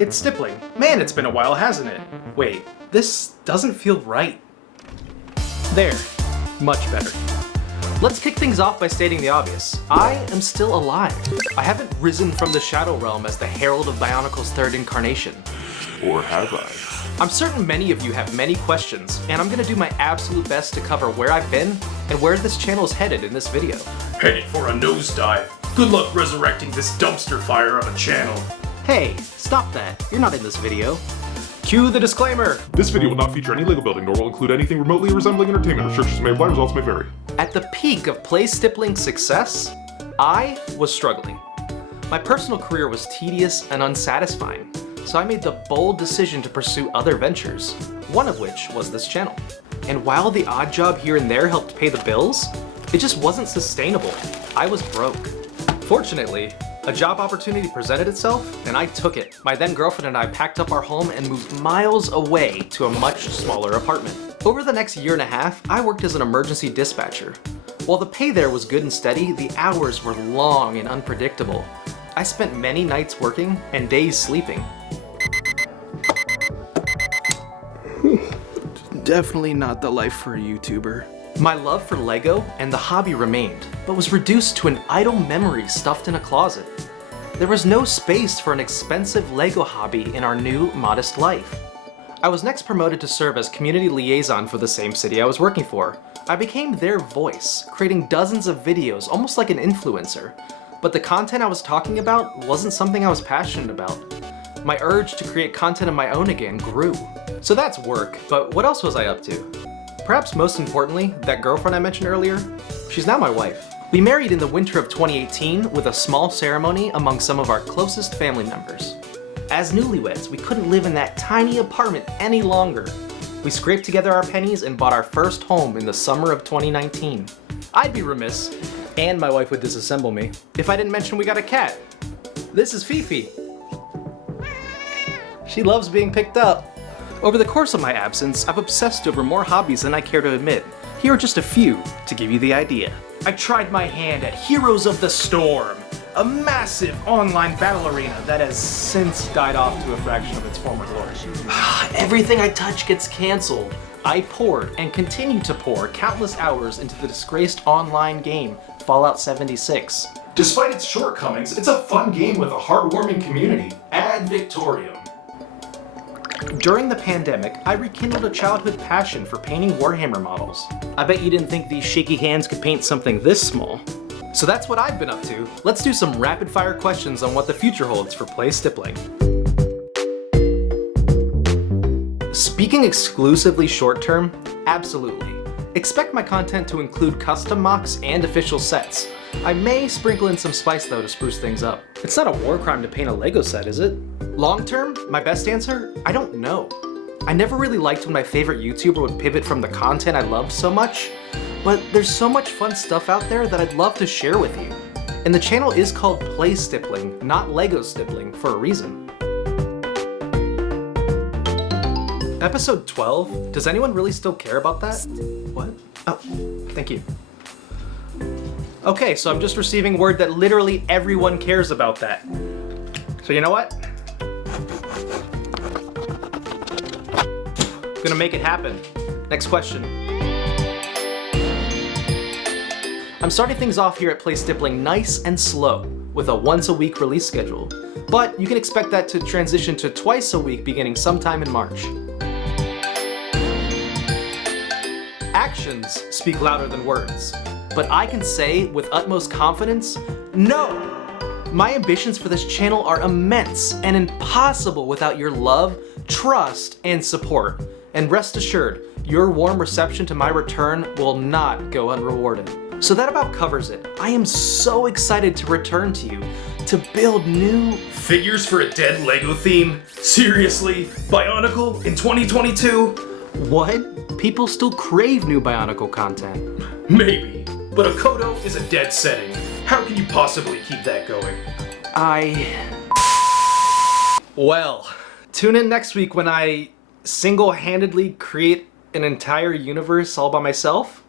It's Stippling. Man, it's been a while, hasn't it? Wait, this doesn't feel right. There. Much better. Let's kick things off by stating the obvious. I am still alive. I haven't risen from the Shadow Realm as the herald of Bionicle's third incarnation. Or have I? I'm certain many of you have many questions, and I'm gonna do my absolute best to cover where I've been and where this channel is headed in this video. Headed for a nosedive. Good luck resurrecting this dumpster fire of a channel. Hey, stop that. You're not in this video. Cue the disclaimer. This video will not feature any Lego building, nor will include anything remotely resembling entertainment. Researchers may apply, results may vary. At the peak of Play Stippling's success, I was struggling. My personal career was tedious and unsatisfying, so I made the bold decision to pursue other ventures, one of which was this channel. And while the odd job here and there helped pay the bills, it just wasn't sustainable. I was broke. Fortunately, a job opportunity presented itself, and I took it. My then girlfriend and I packed up our home and moved miles away to a much smaller apartment. Over the next year and a half, I worked as an emergency dispatcher. While the pay there was good and steady, the hours were long and unpredictable. I spent many nights working and days sleeping. Definitely not the life for a YouTuber. My love for Lego and the hobby remained, but was reduced to an idle memory stuffed in a closet. There was no space for an expensive Lego hobby in our new, modest life. I was next promoted to serve as community liaison for the same city I was working for. I became their voice, creating dozens of videos, almost like an influencer. But the content I was talking about wasn't something I was passionate about. My urge to create content of my own again grew. So that's work, but what else was I up to? Perhaps most importantly, that girlfriend I mentioned earlier, she's now my wife. We married in the winter of 2018 with a small ceremony among some of our closest family members. As newlyweds, we couldn't live in that tiny apartment any longer. We scraped together our pennies and bought our first home in the summer of 2019. I'd be remiss, and my wife would disassemble me, if I didn't mention we got a cat. This is Fifi. She loves being picked up. Over the course of my absence, I've obsessed over more hobbies than I care to admit. Here are just a few to give you the idea. I tried my hand at Heroes of the Storm, a massive online battle arena that has since died off to a fraction of its former glory. Everything I touch gets canceled. I poured and continue to pour countless hours into the disgraced online game, Fallout 76. Despite its shortcomings, it's a fun game with a heartwarming community. Ad Victorium. During the pandemic, I rekindled a childhood passion for painting Warhammer models. I bet you didn't think these shaky hands could paint something this small. So that's what I've been up to. Let's do some rapid fire questions on what the future holds for Play Stippling. Speaking exclusively short term, absolutely. Expect my content to include custom mocks and official sets. I may sprinkle in some spice though to spruce things up. It's not a war crime to paint a Lego set, is it? Long term, my best answer? I don't know. I never really liked when my favorite YouTuber would pivot from the content I loved so much, but there's so much fun stuff out there that I'd love to share with you. And the channel is called Play Stippling, not Lego Stippling, for a reason. Episode 12? Does anyone really still care about that? What? Oh, thank you. Okay, so I'm just receiving word that literally everyone cares about that. So you know what? Gonna make it happen. Next question. I'm starting things off here at Play Stippling nice and slow, with a once a week release schedule. But you can expect that to transition to twice a week beginning sometime in March. Actions speak louder than words, but I can say with utmost confidence, no! My ambitions for this channel are immense and impossible without your love, trust, and support. And rest assured, your warm reception to my return will not go unrewarded. So that about covers it. I am so excited to return to you, to build new Figures for a dead Lego theme? Seriously? Bionicle in 2022? What? People still crave new Bionicle content. Maybe, but a Kodo is a dead setting. How can you possibly keep that going? Well, tune in next week when I single-handedly create an entire universe all by myself.